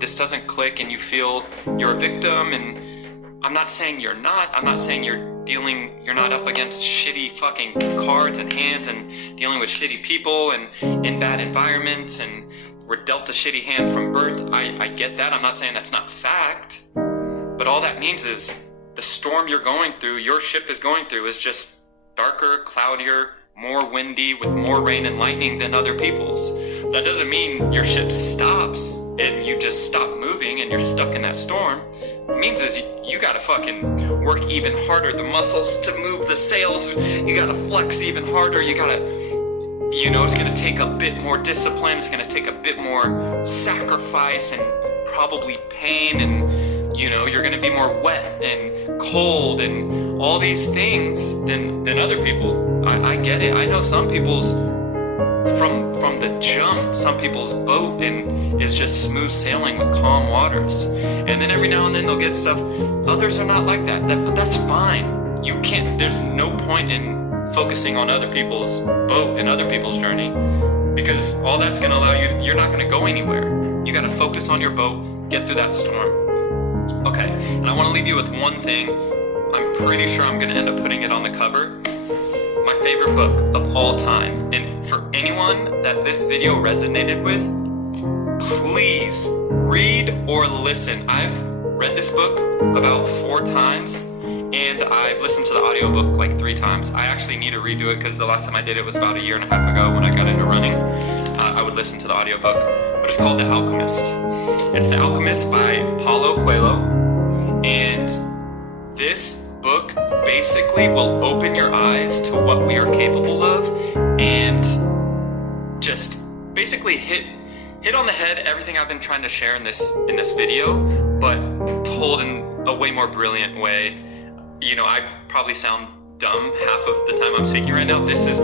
this doesn't click and you feel you're a victim, and I'm not saying you're not. I'm not saying you're not up against shitty fucking cards and hands and dealing with shitty people and in bad environments and we're dealt a shitty hand from birth. I get that. I'm not saying that's not fact. But all that means is the storm you're going through, your ship is going through, is just darker, cloudier, more windy, with more rain and lightning than other people's. That doesn't mean your ship stops and you just stop moving and you're stuck in that storm. What it means is you gotta fucking work even harder, the muscles to move the sails, you gotta flex even harder, you gotta, it's gonna take a bit more discipline, it's gonna take a bit more sacrifice and probably pain, and you're gonna be more wet and cold and all these things than other people. I get it. I know some people's from the jump, some people's boat and is just smooth sailing with calm waters. And then every now and then they'll get stuff. Others are not like that. But that's fine. You can't, there's no point in focusing on other people's boat and other people's journey, because all that's gonna allow you're not gonna go anywhere. You gotta focus on your boat, get through that storm. Okay, and I wanna leave you with one thing. I'm pretty sure I'm gonna end up putting it on the cover. My favorite book of all time. And for anyone that this video resonated with, please read or listen. I've read this book about 4 times and I've listened to the audiobook like 3 times. I actually need to redo it because the last time I did it was about 1.5 years ago when I got into running. I would listen to the audiobook, but it's called The Alchemist. It's The Alchemist by Paulo Coelho, and this book basically will open your eyes to what we are capable of and just basically hit on the head everything I've been trying to share in this video, but told in a way more brilliant way. I probably sound dumb half of the time I'm speaking right now. This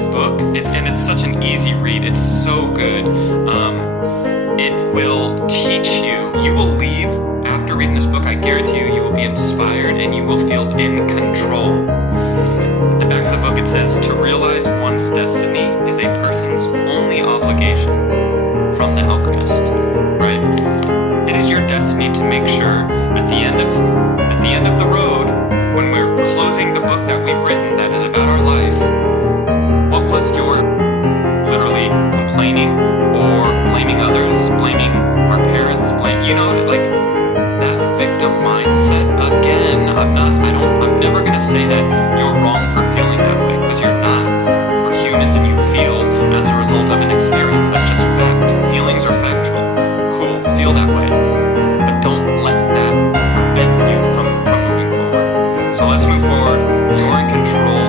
book, and it's such an easy read. It's so good. It will teach you. You will leave after reading this book. I guarantee you will be inspired and you will feel in control. At the back of the book it says, to realize one's destiny is a person's only obligation. From The Alchemist, right? It is your destiny to make sure at the end of the road, when we're closing the book that we've written that is about our life, what was your literally complaining or blaming others, blaming our parents, like that victim mindset again. I'm never gonna say that you're wrong for feeling that way, because you're not. We're humans and you feel as a result of an experience. That's just fact. Feelings are factual. Cool, feel that way. But don't let that prevent you from moving forward. So let's move forward. You're in control.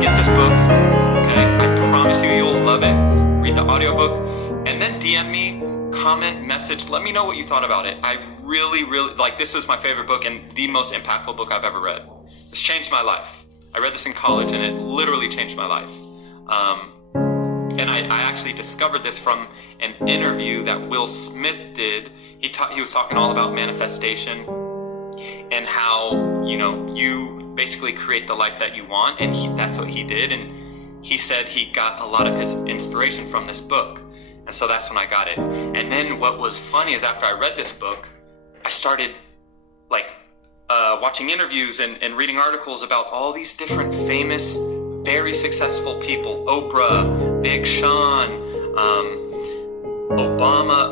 Get this book, okay? I promise you'll love it. Read the audiobook, and then DM me, comment, message, let me know what you thought about it. I really, this is my favorite book and the most impactful book I've ever read. It's changed my life. I read this in college and it literally changed my life. And I actually discovered this from an interview that Will Smith did. He was talking all about manifestation and how, you basically create the life that you want, and that's what he did. And he said he got a lot of his inspiration from this book. And so that's when I got it. And then what was funny is after I read this book, I started watching interviews and reading articles about all these different famous, very successful people. Oprah, Big Sean, Obama,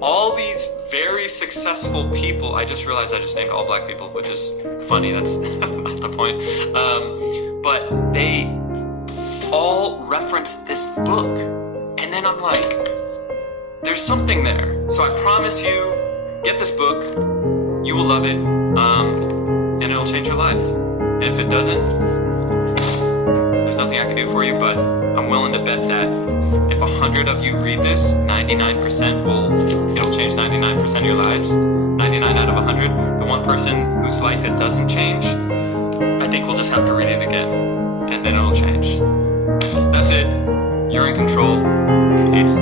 all these very successful people. I just realized I just named all black people, which is funny. That's not the point. But they all referenced this book. And then I'm like, there's something there. So I promise you, get this book. You will love it. And it'll change your life. And if it doesn't, there's nothing I can do for you, but I'm willing to bet that if 100 of you read this, 99% it'll change 99% of your lives. 99 out of 100. The one person whose life it doesn't change, I think we'll just have to read it again. And then it'll change. That's it. You're in control. Peace.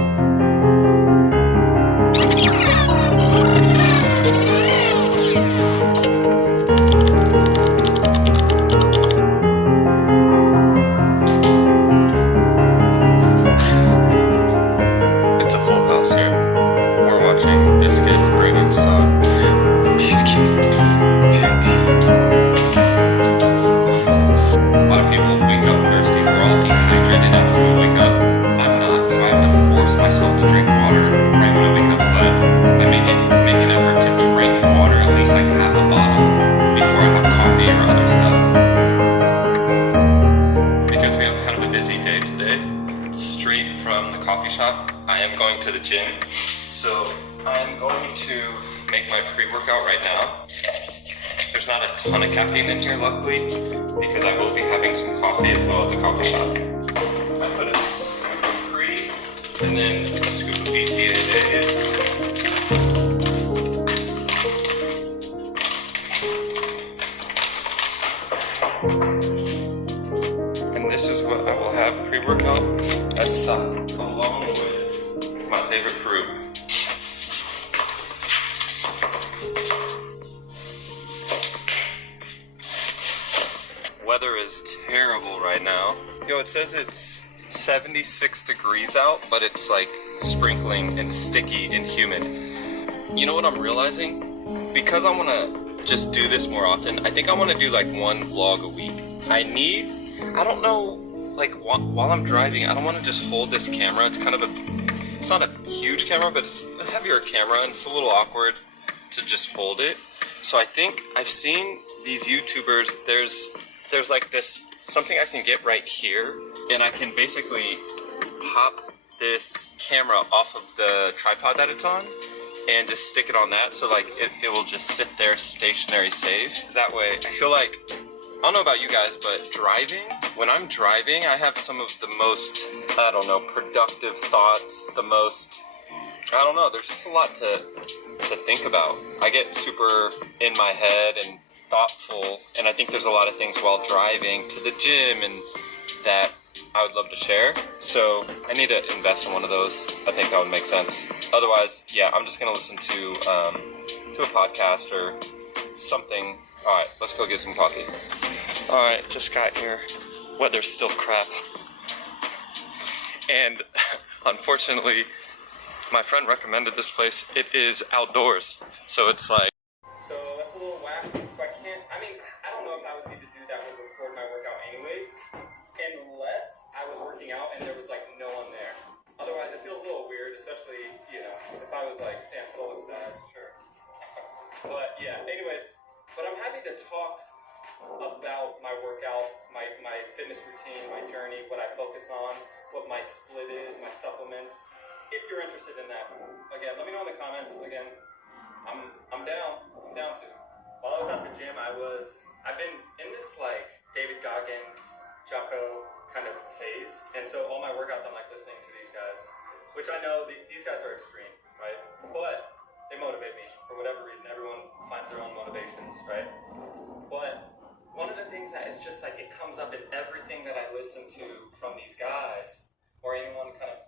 It's a full house here. We're watching this straight from the coffee shop. I am going to the gym, so I'm going to make my pre-workout right now. There's not a ton of caffeine in here, luckily, because I will be having some coffee as well at the coffee shop. I put a scoop of pre and then a scoop of BCAAs. And this is what I will have pre-workout aside, along with my favorite fruit. Weather is terrible right now. Yo, it says it's 76 degrees out, but it's like sprinkling and sticky and humid. You know what I'm realizing? Because I want to just do this more often, I think I want to do like one vlog a week. I don't know, like while I'm driving, I don't want to just hold this camera. It's kind of it's not a huge camera, but it's a heavier camera and it's a little awkward to just hold it. So I think I've seen these YouTubers, there's like this, something I can get right here, and I can basically pop this camera off of the tripod that it's on and just stick it on that, so like it will just sit there stationary safe. That way, I feel like, I don't know about you guys, but when I'm driving, I have some of the most, I don't know, productive thoughts, I don't know, there's just a lot to think about. I get super in my head and thoughtful, and I think there's a lot of things while driving to the gym and that I would love to share. So I need to invest in one of those. I think that would make sense. Otherwise, yeah, I'm just gonna listen to a podcast or something. All right, let's go get some coffee. All right, just got here. Weather's still crap, and unfortunately, my friend recommended this place. It is outdoors, so it's like. So that's a little whack. So I can't. I mean, I don't know if I would be the dude that would record my workout anyways, unless I was working out and there was like no one there. Otherwise, it feels a little weird, especially if I was like Sam Solik's side, sure. But yeah, anyways. But I'm happy to talk about my workout, my fitness routine, my journey, what I focus on, what my split is, my supplements. If you're interested in that, again, let me know in the comments. Again, I'm down to. While I was at the gym, I've been in this like David Goggins, Jocko kind of phase, and so all my workouts I'm like listening to these guys, which I know these guys are extreme, right? But they motivate me for whatever reason. Everyone finds their own motivations, right? But one of the things that is just like, it comes up in everything that I listen to from these guys, or anyone kind of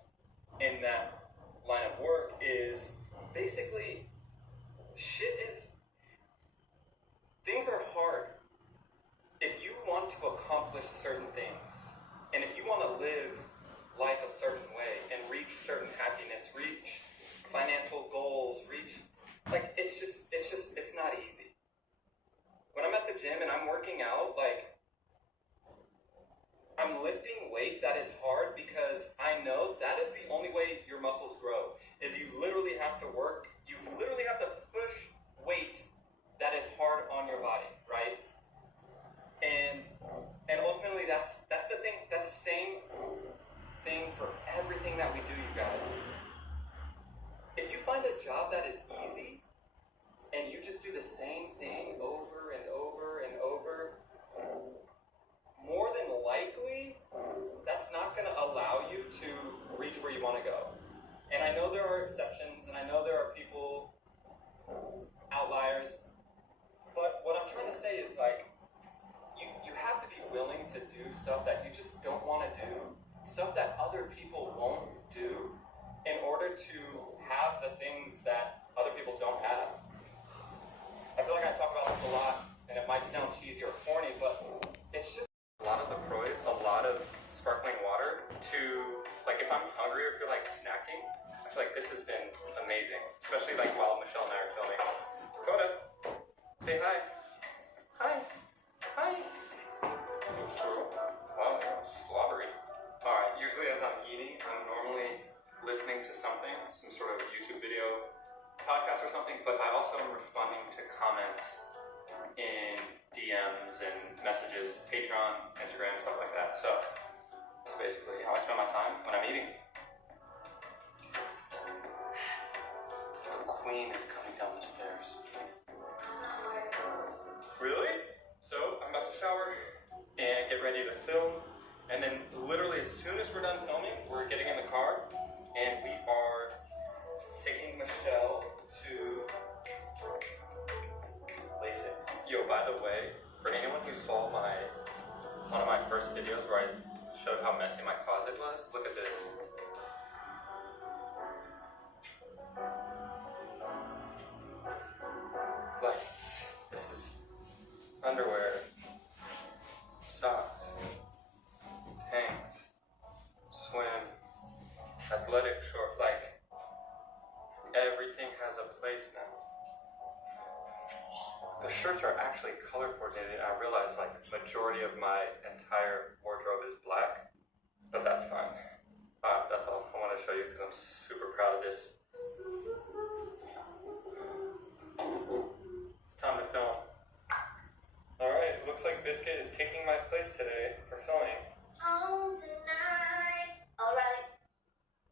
in that line of work, is basically things are hard. If you want to accomplish certain things, and if you want to live life a certain way and reach certain happiness, reach financial goals, it's not easy. When I'm at the gym and I'm working out, like, I'm lifting weight that is hard because I know that is the only way your muscles grow, is you literally have to push weight that is hard on your body, right? And ultimately that's the thing, that's the same thing for everything that we do, you guys. If you find a job that is easy and you just do the same thing over and over and over, more than likely, that's not going to allow you to reach where you want to go. And I know there are exceptions, and I know there are people, outliers, but what I'm trying to say is, like, you have to be willing to do stuff that you just don't want to do, stuff that other people won't do, in order to have the things that other people don't have. I feel like I talk about this a lot, and it might sound cheesy or corny, but it's just a lot of LaCroix, a lot of sparkling water to, like, if I'm hungry or feel like snacking, I feel like this has been amazing, especially like while Michelle and I are filming. Dakota, say hi. Hi. Hi. Wow, slobbery. Alright, usually as I'm eating, I'm normally listening to something, some sort of YouTube video, podcast or something, but I also am responding to comments in DMs and messages, Patreon, Instagram, stuff like that. So It's basically how I spend my time when I'm eating. The queen is coming down the stairs. Really? So I'm about to shower and get ready to film. And then literally as soon as we're done filming, we're getting in the car and we are taking Michelle to LASIK. Yo, by the way, for anyone who saw one of my first videos where I showed how messy my closet was, look at this. Like, this is underwear, socks, tanks, swim, athletic short, like, everything has a place now. The shirts are actually color coordinated. I realize like the majority of my entire wardrobe is black, but that's fine. That's all I want to show you because I'm super proud of this. It's time to film. Alright, looks like Biscuit is taking my place today for filming. Home tonight, alright.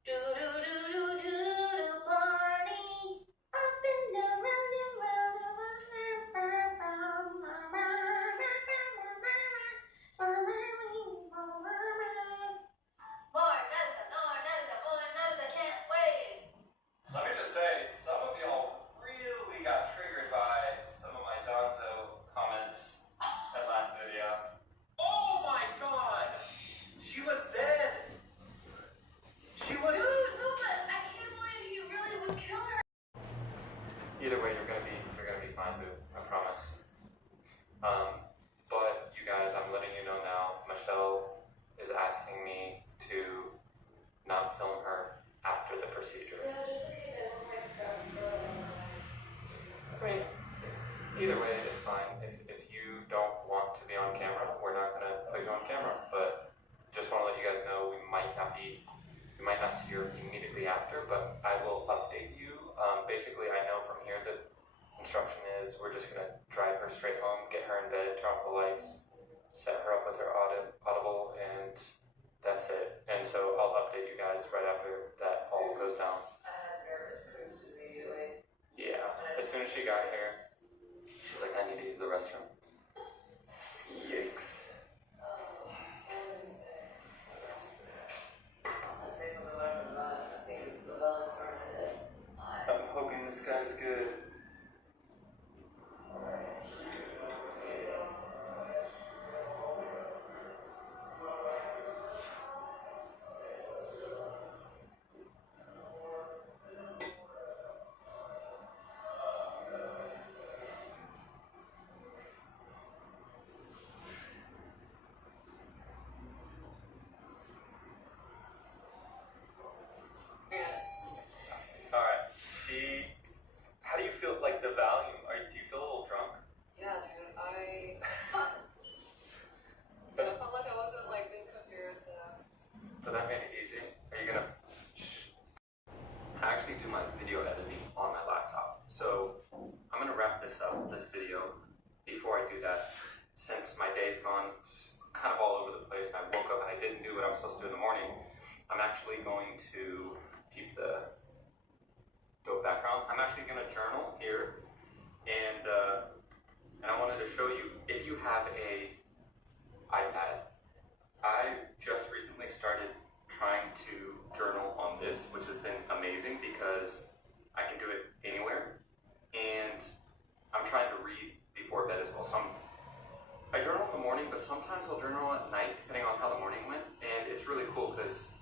Do do do do do do party up and around and round and round. Can't wait. Let me just say, some of y'all really got triggered by some of my Donzo comments that last video. Oh my god! She was dead! She was... Dude, no, but I can't believe you really would kill her. Either way, you're gonna be fine, boo. I promise. But you guys, I'm letting you know now, Michelle is asking me to not film her after the procedure. Yeah, just in case I don't like that. I mean, either way, it's fine. If you don't want to be on camera, we're not gonna put you on camera. But just want to let you guys know we might not see her immediately after, but I will update you. Basically, I know from here the instruction is we're just gonna drive her straight home, get her in bed, turn off the lights, set her up with her audible, and that's it. And so I'll update you guys right after that all goes down. I had nervous creeps immediately. Yeah, as soon as she got here, she's like, I need to use the restroom. Yikes. I'd say something about the bus. I think the bell started it. I'm hoping this guy's good. Alright, how do you feel, like, the volume? Do you feel a little drunk? Yeah, dude, I felt like I wasn't like being coherent enough. But that made it easy. Are you gonna... I actually do my video editing on my laptop. So, I'm gonna wrap this video, before I do that. Since my day's gone kind of all over the place, I woke up and I didn't do what I was supposed to do in the morning, I'm actually going to keep the dope background. I'm actually gonna journal here, and I wanted to show you, if you have a iPad, I just recently started trying to journal on this, which has been amazing because I can do it anywhere, and I'm trying to read before bed as well. So I journal in the morning, but sometimes I'll journal at night, depending on how the morning went, and it's really cool because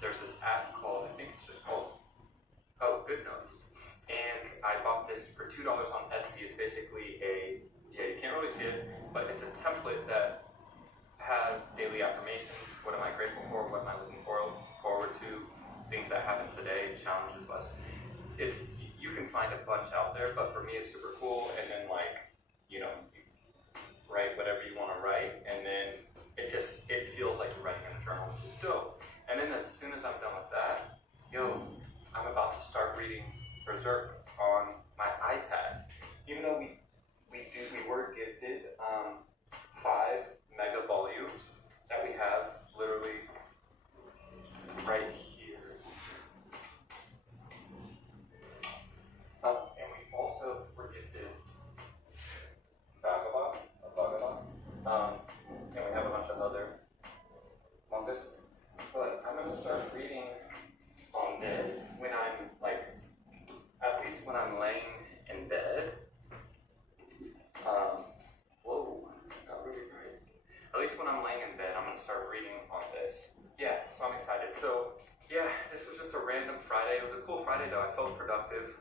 there's this app called, I think it's just called, Good Notes, and I bought this for $2 on Etsy. It's basically you can't really see it, but it's a template that has daily affirmations. What am I grateful for? What am I looking forward to? Things that happened today, challenges, lessons. You can find a bunch out there, but for me it's super cool. And then you write whatever you want to write, and then it feels like you're writing in a journal, which is dope. And then as soon as I'm done with that, I'm about to start reading Berserk on my iPad. Even though we were gifted 5 mega volumes that we have literally this when I'm like, at least when I'm laying in bed. Whoa, not really bright. At least when I'm laying in bed, I'm gonna start reading on this. Yeah, so I'm excited. So yeah, this was just a random Friday. It was a cool Friday though. I felt productive.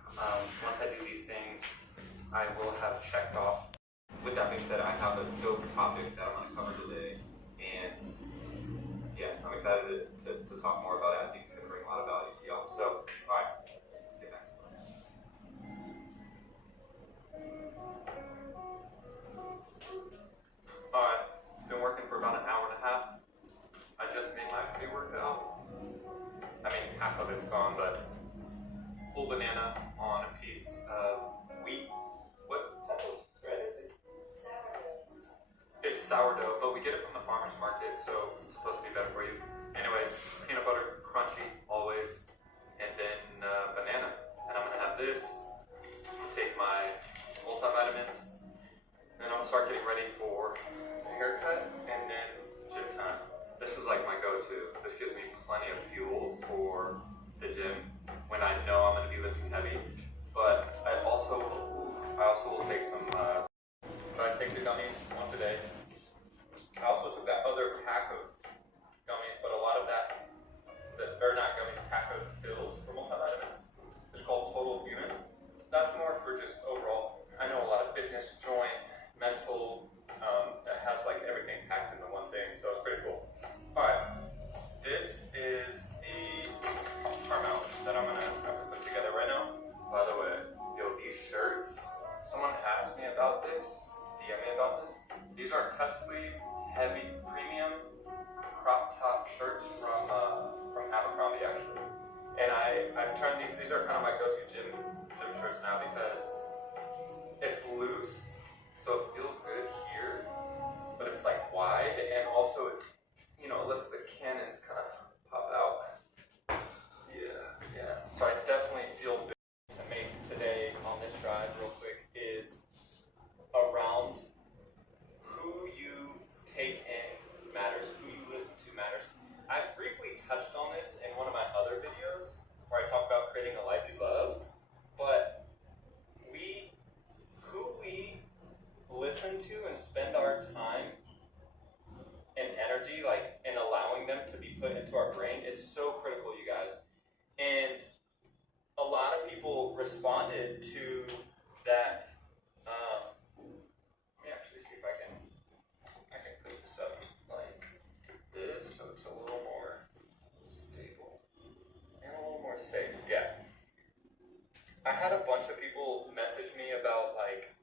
Once I do these things, I will have checked off. With that being said, I have a dope topic that I'm gonna cover today, and yeah, I'm excited to talk more about it. I think it's gonna bring a lot of value to y'all. So, all right, let's get back. All right, been working for about an hour and a half. I just made my pre-workout. I mean, half of it's gone, but full banana on a piece of wheat. What type of bread is it? It's sourdough, but we get it from the farmer's market, so it's supposed to be better for you. Anyways, peanut butter, crunchy, always, and then banana. And I'm gonna have this, take my multivitamins, and then I'm gonna start getting ready for a haircut, and then gym time. This is like my go-to. This gives me plenty of fuel for the gym when I know I'm gonna be lifting heavy. But I also will take some, but I take the gummies once a day. I also took that other pack of gummies, but a lot of that, or not gummies, pack of pills for multivitamins. It's called Total Unit. That's more for just overall. I know a lot of fitness, joint, mental, that has like everything packed into one thing, so it's pretty cool. All right, this is the arm out that I'm gonna have to put together right now. By the way, yo, these shirts, someone asked me about this, DM me about this. These are cut sleeve, heavy, premium crop top shirts from Abercrombie actually. And I've turned these are kind of my go-to gym shirts now because it's loose, so it feels good here, but it's like wide, and also it, you know, lets the cannons kind of pop out. Yeah. So I definitely feel big to make today on this drive real quick is around who you take in matters, who you listen to matters. I briefly touched on this in one of my other videos where I talk about creating a life you love, but who we listen to and spend our time and energy like in allowing them to be put into our brain is so critical, you guys. And a lot of people responded to that. Let me actually see if I can put this up like this so it's a little more stable and a little more safe. Yeah. I had a bunch of people message me about like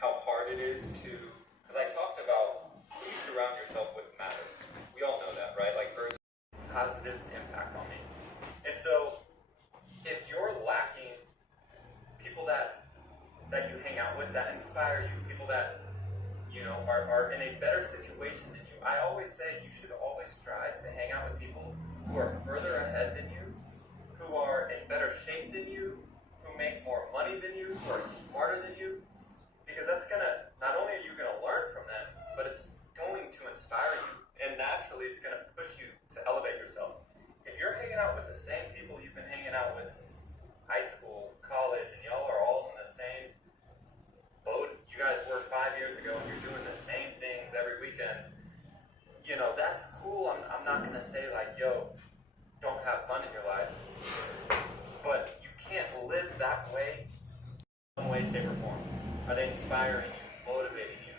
how hard it is to, because I talked about who you surround yourself with matters. We all know that, right? Like birds have a positive impact on me. And so if you're lacking people that you hang out with that inspire you, people that, you know, are in a better situation than you, I always say you should always strive to hang out with people who are further ahead than you, who are in better shape than you, who make more money than you, who are smarter than you, because that's gonna, not only are you gonna learn from them, but it's going to inspire you, and naturally it's gonna push you to elevate yourself. If you're hanging out with the same people you've been hanging out with since high school, college, and y'all are all in the same boat you guys were 5 years ago, and you're doing the same things every weekend, you know, that's cool. I'm not gonna say like, yo, don't have fun in your life, but you can't live that way in some way, shape, or form. Are they inspiring you, motivating you?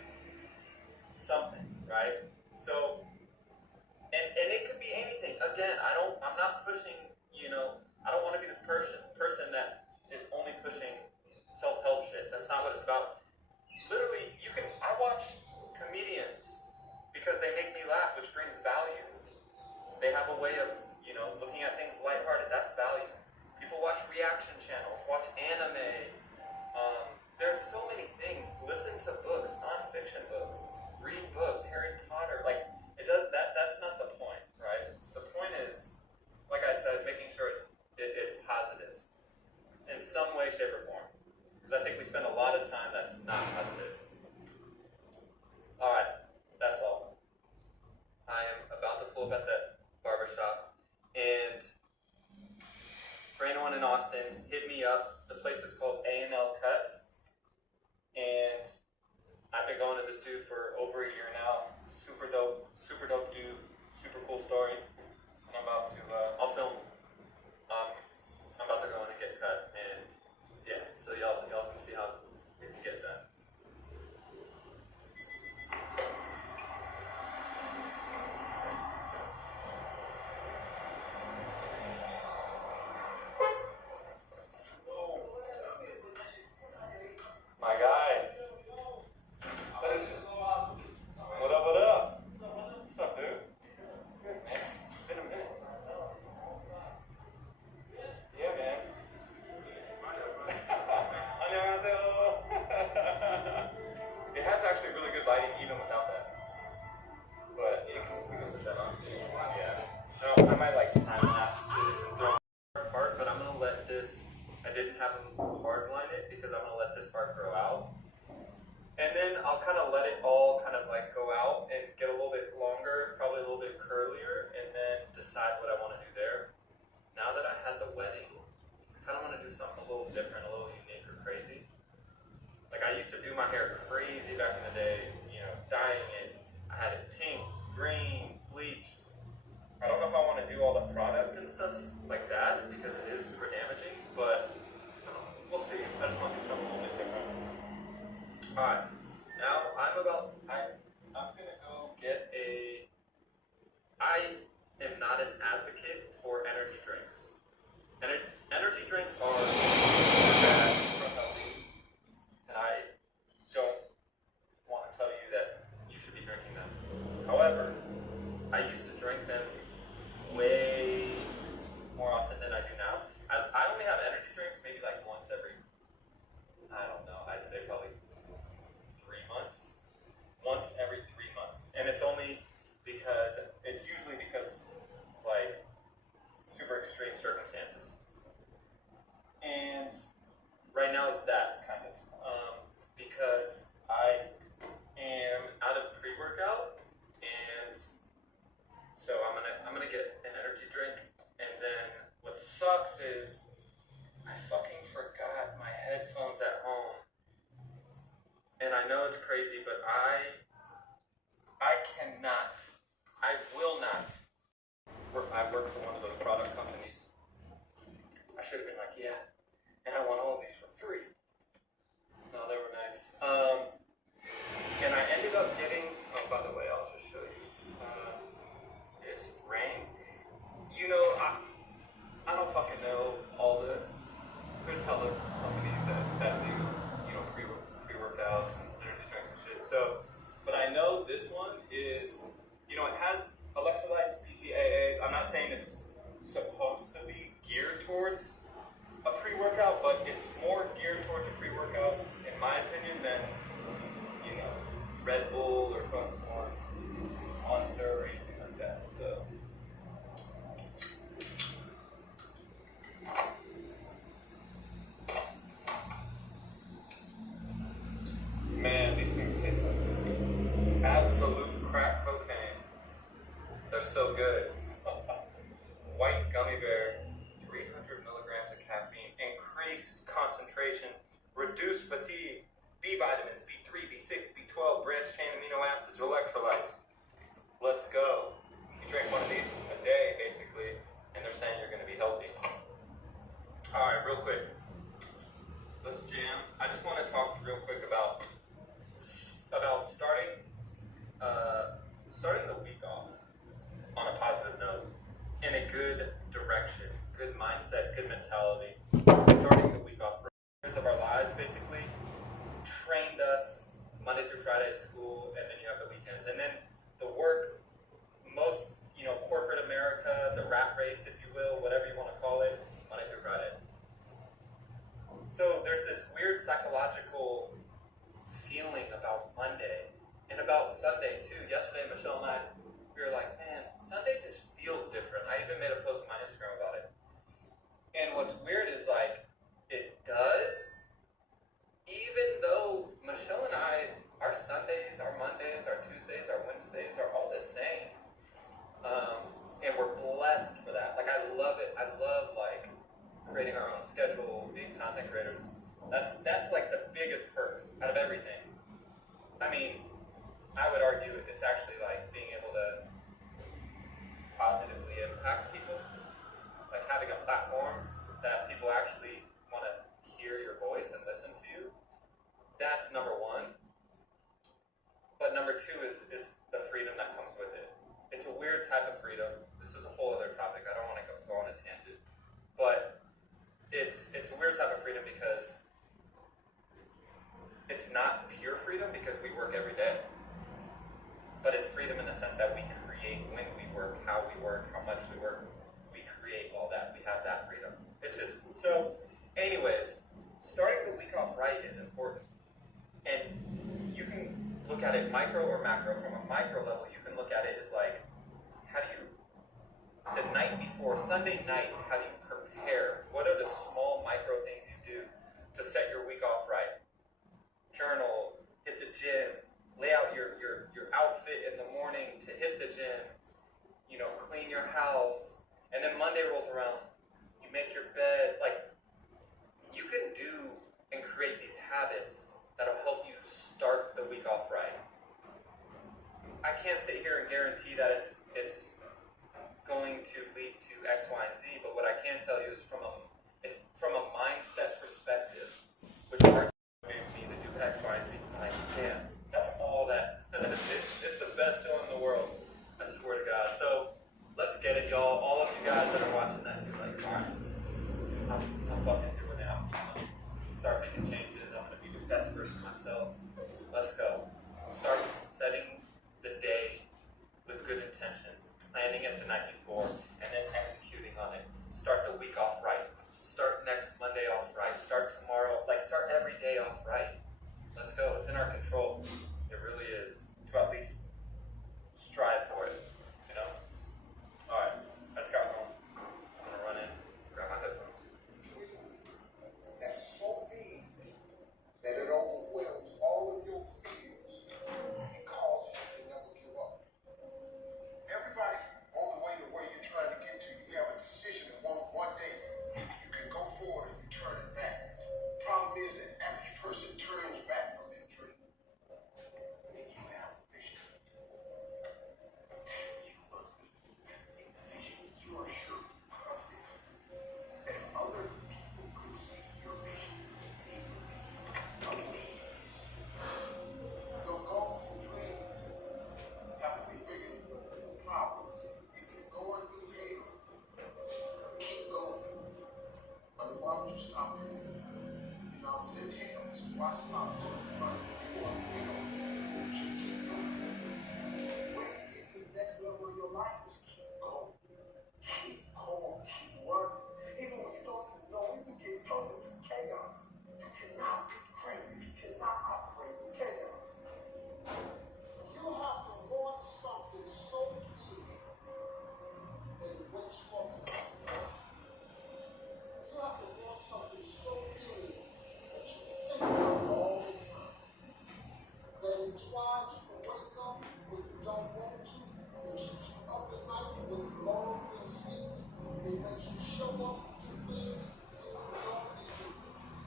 Something, right? So, and it could be anything. Again, I'm not pushing, you know, I don't want to be this person that is only pushing self-help shit. That's not what it's about. Literally, I watch comedians because they make me laugh, which brings value. They have a way of, you know, looking at things lighthearted. That's value. People watch reaction channels, watch anime. There's so many things. Listen to books, non-fiction books, read books, Harry Potter. Like, it does that. That's not the point, right? The point is, like I said, making sure it's positive in some way, shape, or form. Because I think we spend a lot of time that's not positive. All right, that's all. I am about to pull up at the barbershop, and for anyone in Austin, hit me up. The place is called A&L Cuts, and I've been going to this dude for over a year now. Super dope dude, super cool story. And I'm about to, I'll film. I'm about to go in and get cut, and yeah, so y'all can see how it can get done. My guy. What up, what up? What's up, dude? Good, man. Been a minute. Yeah, man. 안녕하세요. It has actually really good lighting even without that. But we can put that on soon. Yeah. No, I might like time lapse this and throw it apart, but I'm gonna let this. I didn't have them hard line it because I'm gonna let this part grow out. And then I'll kind of let it all kind of like go out and get a little bit longer, probably a little bit curlier, and then decide what I want to do there. Now that I had the wedding, I kind of want to do something a little different, a little unique or crazy. Like I used to do my hair crazy back in the day, you know, dyeing it. I had it pink, green, bleached. I don't know if I want to do all the product and stuff like that because it is super damaging, but I don't know, we'll see. I just want to do something a little bit different. Alright, now I'm gonna go get I am not an advocate for energy drinks. Energy drinks are super bad, super healthy, and I don't want to tell you that you should be drinking them. However, I used to drink them way more often than I do now. I only have energy drinks maybe like once every, I don't know, I'd say probably 3 months. Once every 3 months. And it's usually because like super extreme circumstances. And right now is that kind of because I am out of pre-workout, and so I'm gonna get an energy drink. And then what sucks is I fucking forgot my headphones at home. And I know it's crazy, but I will not. I work for one of those product companies. I should have been like, yeah, and I want all of these for free. No, they were nice. And I ended up getting, oh, by the way, I'll just show you. It's rain. You know, I don't fucking know there's hella companies that do, you know, pre-workouts and energy drinks and shit. So, but I know this one is, you know, it has electrolytes, BCAAs. I'm not saying it's supposed to be geared towards a pre-workout, but it's more geared towards a pre-workout, in my opinion, than, you know, Red Bull or Monster or anything like that. So. Man, these things taste like absolute crack cocaine. They're so good. White gummy bear, 300 milligrams of caffeine, increased concentration, reduced fatigue, B vitamins, B3, B6, B12, branched chain amino acids, electrolytes. Let's go. You drink one of these a day, basically, and they're saying you're going to be healthy. All right, real quick. Let's jam. I just want to talk real quick about starting the week off on a positive note, in a good direction, good mindset, good mentality. Starting the week off for years of our lives, basically, trained us Monday through Friday at school, and then you have the weekends, and then the work, most, you know, corporate America, the rat race, if you will, whatever you want to call it, Monday through Friday. So there's this weird psychological feeling about Monday and about Sunday too. Yesterday, Michelle and I, we were like, man, Sunday just feels different. I even made a post on my Instagram about it. And what's weird is like, it does, even though Michelle and I, our Sundays, our Mondays, our Tuesdays, our Wednesdays are all the same. And we're blessed for that. Like, I love it. I love like creating our own schedule, being content creators. That's like the biggest perk out of everything. I mean, I would argue it's actually like being able to positively impact people, like having a platform that people actually want to hear your voice and listen to you. That's number one. But number two is the freedom that comes with it. It's a weird type of freedom. This is a whole other topic. I don't want to go on a tangent. But it's a weird type of freedom because it's not pure freedom because we work every day. But it's freedom in the sense that we create when we work, how much we work. We create all that. We have that freedom. It's just, so anyways, starting the week off right is important. And you can look at it micro or macro. From a micro level, you can look at it as like, how do you, the night before, Sunday night, how do you prepare? What are the small micro things you do to set your week off right? Journal, hit the gym, lay out your outfit in the morning to hit the gym, you know, clean your house, and then Monday rolls around, you make your bed. Like, you can do and create these habits that'll help you start the week off right. I can't sit here and guarantee that it's going to lead to X, Y, and Z, but what I can tell you is from a mindset perspective, which motivates me to do X, Y, and Z. I'm like, damn, that's all that. It's the best feeling in the world. I swear to God. So let's get it, y'all. All of you guys that are watching that, you're like, all right, I'm fucking doing it. I'm gonna start making changes. I'm gonna be the best version of myself. Let's go. Start setting the day with good intentions, planning it the night before, and then executing on it. Start the week off right. Start next Monday off right. Start tomorrow. Like, start every day off right. Let's go. It's in our control. It really is. To at least strive for it. You know? Alright. I just got home. I'm gonna run in, grab my headphones. That's so big that it overwhelms all of your fears and causes you to never give up. Everybody on the way to where you're trying to get to, you have a decision that one day you can go forward or you turn it back. Problem is the average person turns back from their dream. If you have a vision, you believe in the vision, you are sure positive that if other people could see your vision, they would be amazed. Your goals and dreams have to be bigger than your problems. If you're going through hell, keep going. I mean, why would you stop there? You know, I was in hell, so why stop there? But if you're going through hell, you should keep going. When you get to the next level of your life, is keep going. Keep going, keep running. Even when you don't even know, when you get thrown into chaos, you cannot be great if you cannot operate in chaos. You have to want something so big that it wakes you up. You have to want something so big that you think about it all the time. That it drives you to wake up when you don't want to. It keeps you up at night when you long and sleepy. It makes you show up, do things, and you don't even.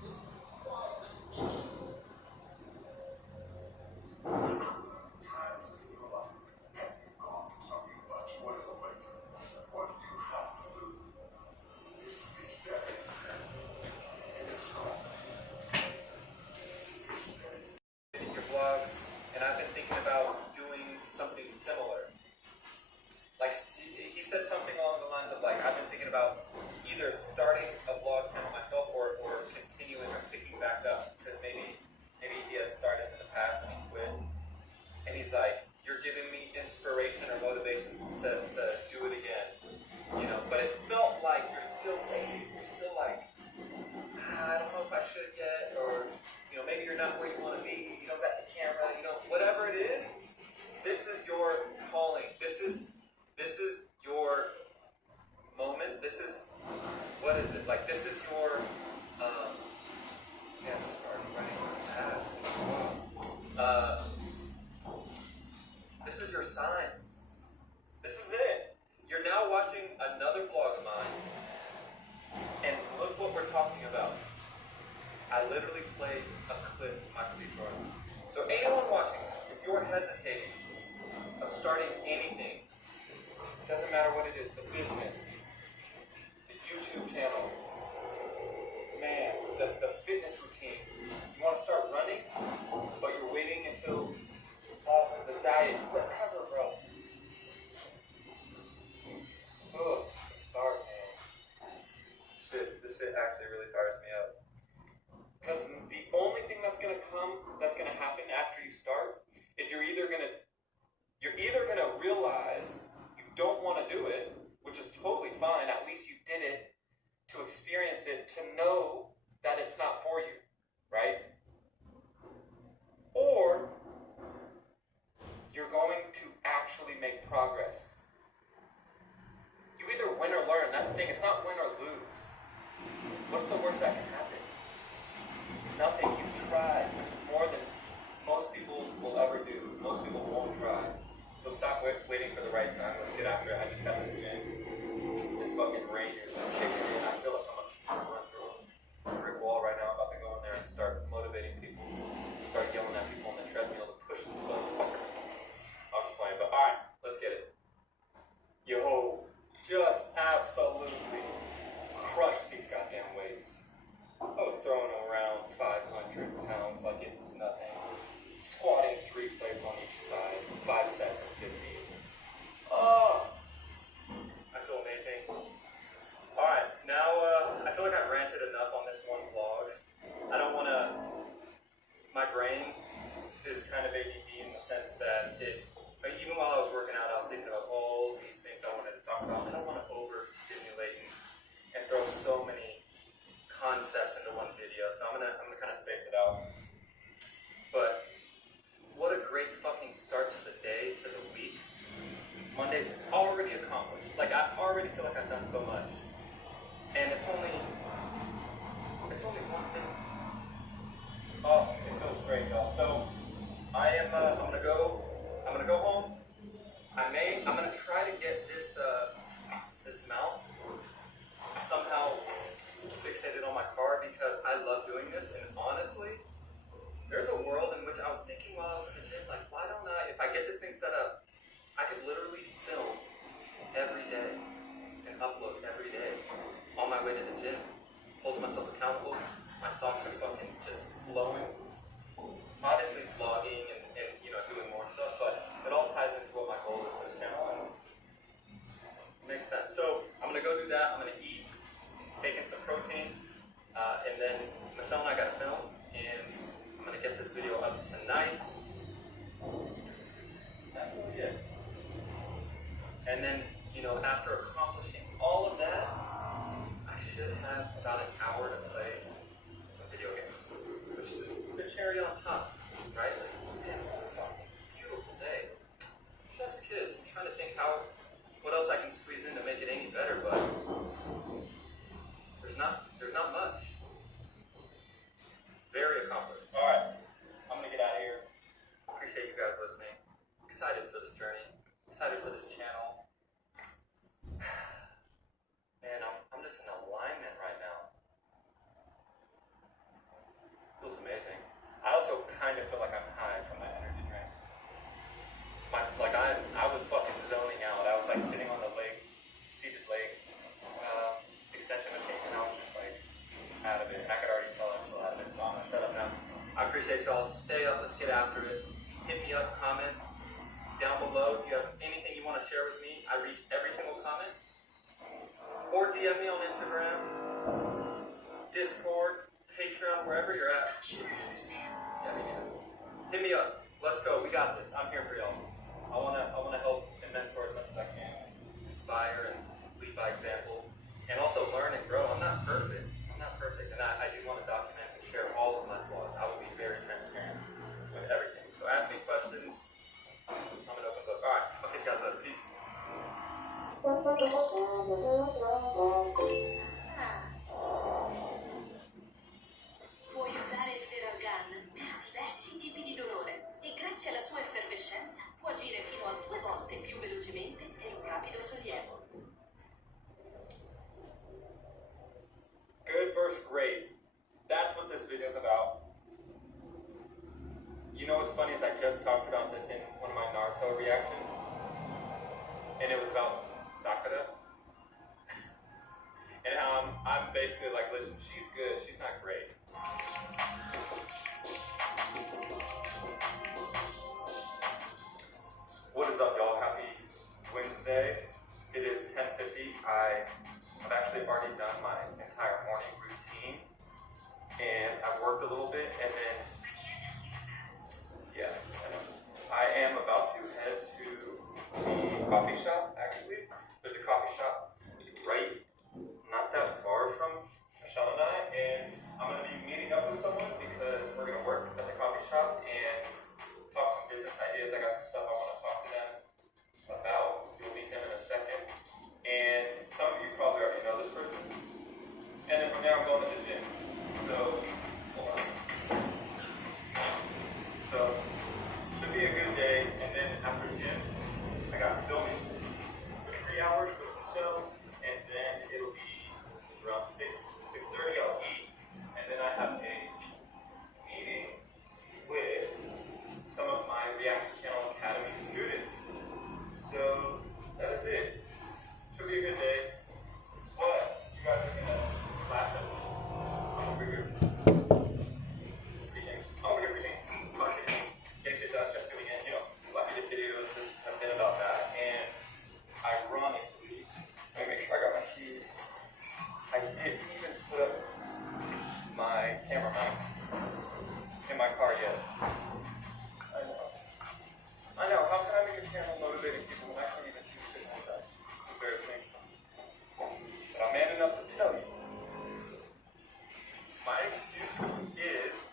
It requires you to keep. Times in your life have you gone through something but you want to make it. What you have to do is be steady in the storm. If you're steady. In your vlogs, and I've been thinking about doing something similar. Like, he said something along the lines of, like, I've been thinking about either starting a vlog channel myself or continuing or picking back up, because maybe he had started in the past and he quit. And he's like, you're giving me inspiration or motivation to do it again. You know, but it felt like you're still waiting. You're still like, I don't know if I should yet, or, you know, maybe you're not where you want to be, you don't got the camera, you know, whatever it is, this is your calling. This is your moment. This is, what is it? Like, this is your, yeah, it's already running past. This is your sign. This is it. You're now watching another vlog of mine, and look what literally play a clip from Michael B. Jordan. So anyone watching this, if you're hesitating of starting anything, doesn't matter what it is, the business, the YouTube channel, man, the fitness routine, you want to start running, but you're waiting until the diet, whatever, bro. Oh, the start, man. This shit actually really fires me up. Because the only thing that's gonna happen after you start, is you're either gonna realize you don't want to do it, which is totally fine. At least you did it to experience it, to know that it's not for you, right? Or you're going to actually make progress. You either win or learn. That's the thing. It's not win or lose. What's the worst that can happen? Nothing. You tried, which is more than most people will ever do. Most people won't try. So stop waiting for the right time. Let's get after it. I just got to the gym. This fucking rain is kicking in. I feel like I'm gonna run through a brick wall right now. I'm about to go in there and start motivating people. Start yelling at people on the treadmill to push themselves hard. I'm just playing, but alright, let's get it. Yo, just absolutely crushed these goddamn weights. I was throwing around 500 pounds like it was nothing. Squatting 3 plates on each side, 5 sets of 50. Oh, I feel amazing. Alright, now I feel like I ranted enough on this one vlog. I don't want to... My brain is kind of ADD in the sense that even while I was working out, I was thinking about all these things I wanted to talk about. I don't want to overstimulate and throw so many concepts into one video, so I'm gonna kind of space it out. But what a great fucking start to the day, to the week. Monday's already accomplished. Like, I already feel like I've done so much, and it's only one thing. Oh, it feels great, y'all. So I'm gonna go home. I'm gonna try to get this mount somehow fixated on my car, because I love doing this. And honestly, there's a world in which I was thinking while I was in the gym, like, why don't I, if I get this thing set up, I could literally film every day and upload every day on my way to the gym. Hold myself accountable. My thoughts are fucking just flowing. Obviously vlogging and doing more stuff, but it all ties into what my goal is for this channel, and makes sense. So I'm gonna go do that. I'm gonna eat, take in some protein, and then Michelle and I gotta film, and I'm gonna get this video up tonight. That's really it. And then, after accomplishing all of that, I should have about an hour to play some video games, which is just the cherry on top, right? Like, man, what a fucking beautiful day. Chef's kiss. I'm trying to think what else I can squeeze in to make it any better, but there's not much. Very accomplished. Alright, I'm gonna get out of here. Appreciate you guys listening. Excited for this journey. Excited for this channel. Man, I'm just in alignment right now. Feels amazing. I also kind of feel like I'm high from my energy drink. I was fucking zoning out. I was like sitting on the seated leg extension machine, and I was just like out of it. And I could already tell I'm still out of it, so I'm gonna shut up now. I appreciate y'all. Stay up. Let's get after it. Hit me up. Comment down below if you have anything you want to share with me. I read every single comment. Or DM me on Instagram, Discord, Patreon, wherever you're at. Sure, I understand. Yeah, hit me up. Let's go. We got this. I'm here for y'all. I wanna help and mentor as much as I can, inspire and lead by example, and also learn and grow. I'm not perfect, and I do want to document and share all of my flaws. I will be very transparent with everything. So ask me questions. I'm an open book. All right, I'll catch you guys later. Peace. Puoi usare il ferrogun per diversi tipi di dolore e grazie alla sua effervescenza può agire fino a 2 volte più velocemente per un rapido sollievo. I'm basically like, listen, she's good, she's not great. What is up, y'all? Happy Wednesday. It is 10:50. I've actually already done my entire morning routine, and I've worked a little bit, and then, yeah, I am about to head to the coffee shop, actually. There's a coffee shop right not that far from Michelle and I, and I'm going to be meeting up with someone because we're going to work at the coffee shop and talk some business ideas. I got some stuff I want to talk to them about. You'll meet them in a second. And some of you probably already know this person. And then from there, I'm going to the gym. So, hold on. So, should be a good day. And then after gym, I got filming for 3 hours with Michelle. And then it'll be around 6:30, I'll eat. And then I have a meeting with some of my Reaction Channel Academy students. So, that is it. Should be a good day. But you guys are gonna laugh at me. I'm over here preaching. Marketing, getting shit done, just doing it, laughing at videos and have been about that. And ironically, let me make sure I got my keys. I didn't even put up my camera mount in my car yet. I know. How can I make a channel motivating people when I can't even do shit myself? It's embarrassing. But I'm man enough to tell you. My excuse is,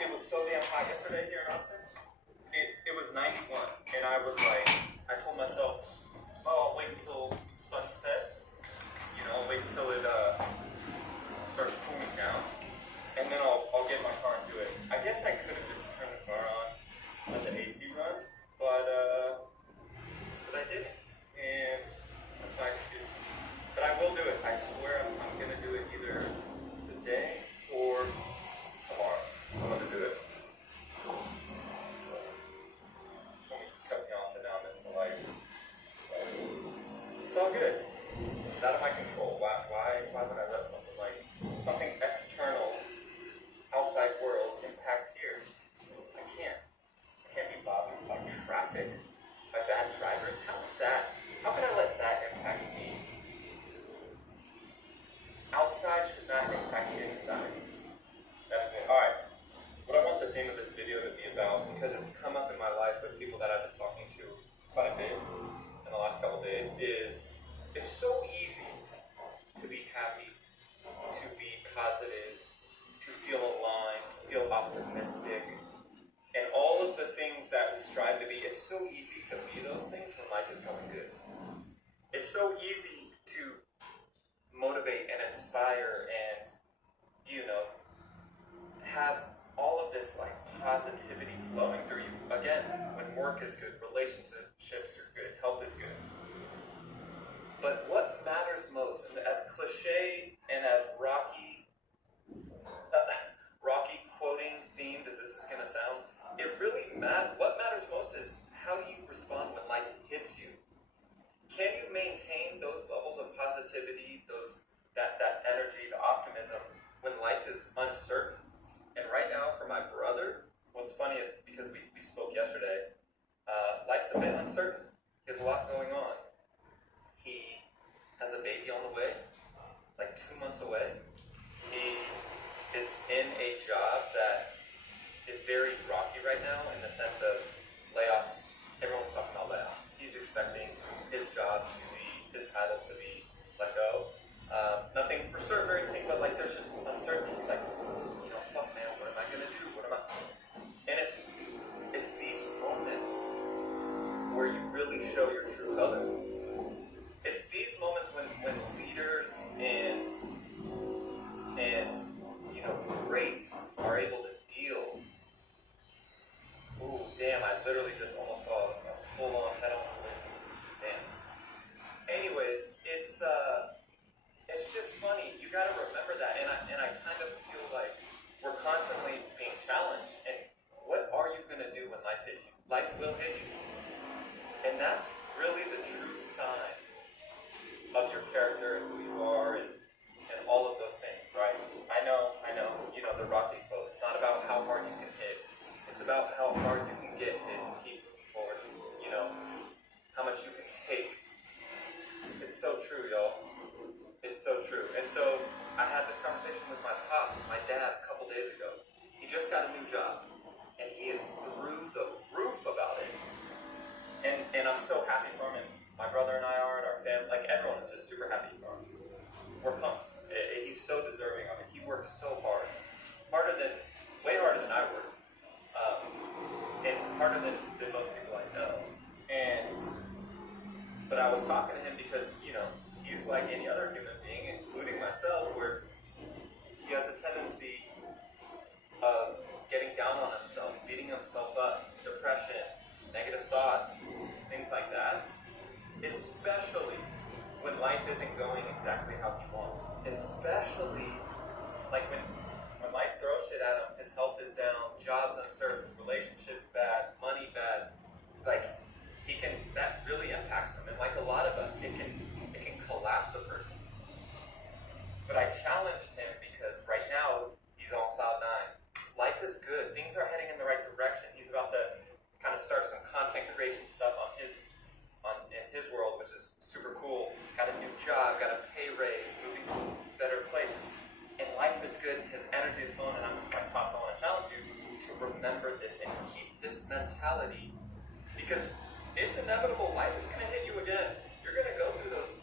it was so damn hot yesterday here in Austin. It was 91, and I was like, I told myself, oh, I'll wait until sunset. Wait until it starts cooling down, and then I'll get my car and do it. I guess I could have just turned the car on, let the AC run, but I didn't, and that's my excuse. But I will do it. I swear I'm gonna do it either today or tomorrow. I'm gonna do it. Let me just cut me off and down this light. It's all good. It's out of my control. Why would I let something external, outside world impact here? I can't be bothered by traffic, by bad drivers. How can I let that impact me? Outside should not impact inside. That is it. Alright. What I want the theme of this video to be about, because it's come up in my life with people that I've been talking to quite a bit in the last couple days, is it's so easy to be happy, to be positive, to feel aligned, to feel optimistic, and all of the things that we strive to be. It's so easy to be those things when life is going good. It's so easy to motivate and inspire and, have all of this positivity flowing through you. Again, when work is good, relationships are good, health is good. But what matters most, and as cliche and as Rocky quoting themed as this is going to sound, what matters most is how do you respond when life hits you? Can you maintain those levels of positivity, that energy, the optimism when life is uncertain? And right now, for my brother, what's funny is because we spoke yesterday, life's a bit uncertain. There's a lot going on. He has a baby on the way, 2 months away. He is in a job that is very rocky right now in the sense of layoffs. Everyone's talking about layoffs. He's expecting his job to be, his title to be let go. Nothing's for certain or anything, but there's just uncertainty. He's like, fuck man, what am I gonna do? And it's these moments where you really show your true colors. It's these moments when leaders and greats are able to deal. Ooh, damn, I literally just almost saw a full-on head-on collision. Damn. Anyways, it's true. And so I had this conversation with my pops, my dad, a couple days ago. He just got a new job, and he is through the roof about it. And I'm so happy for him, and my brother and I are, and our family, like everyone is just super happy for him. We're pumped. He's so deserving of it. He works so hard. Way harder than I work. And harder than most people I know. But I was talking to him because, he's like any other human being, including myself, where he has a tendency of getting down on himself, beating himself up, depression, negative thoughts, things like that. Especially when life isn't going exactly how he wants. Especially like when life throws shit at him, his health is down, job's uncertain, relationships bad, money bad. Like that really impacts him. And like a lot of us, it can collapse a person. But I challenged him because right now he's on cloud 9. Life is good. Things are heading in the right direction. He's about to kind of start some content creation stuff in his world, which is super cool. Got a new job, got a pay raise, moving to a better place. And life is good. His energy is flowing, and I'm just like, Pops, I want to challenge you to remember this and keep this mentality, because it's inevitable. Life is going to hit you again. You're going to go through those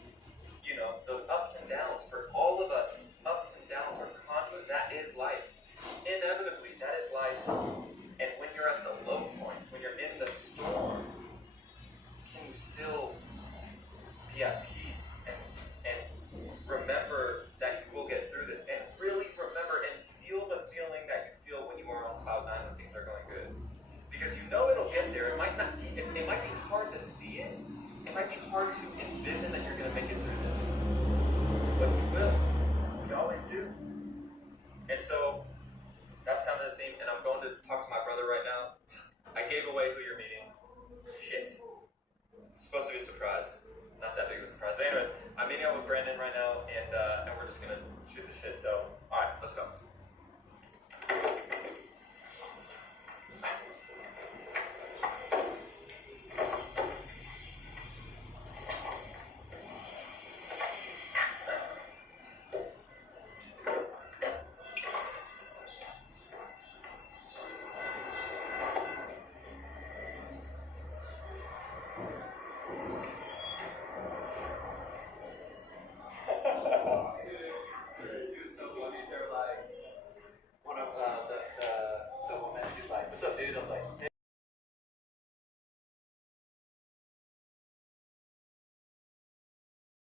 ups and downs. For all of us, ups and downs are constant. That is life. Inevitably, that is life. And when you're at the low points, when you're in the storm, can you still be at peace and remember that you will get through this, and really remember and feel the feeling that you feel when you are on cloud 9 when things are going good? Because it'll get there. It might be hard to see it. It might be hard to envision that you're going to make it through this. But we will. We always do. And so that's kind of the theme. And I'm going to talk to my brother right now. I gave away who you're meeting. Shit. It's supposed to be a surprise. Not that big of a surprise. But anyways, I'm meeting up with Brandon right now, and we're just going to shoot the shit. So, alright, let's go.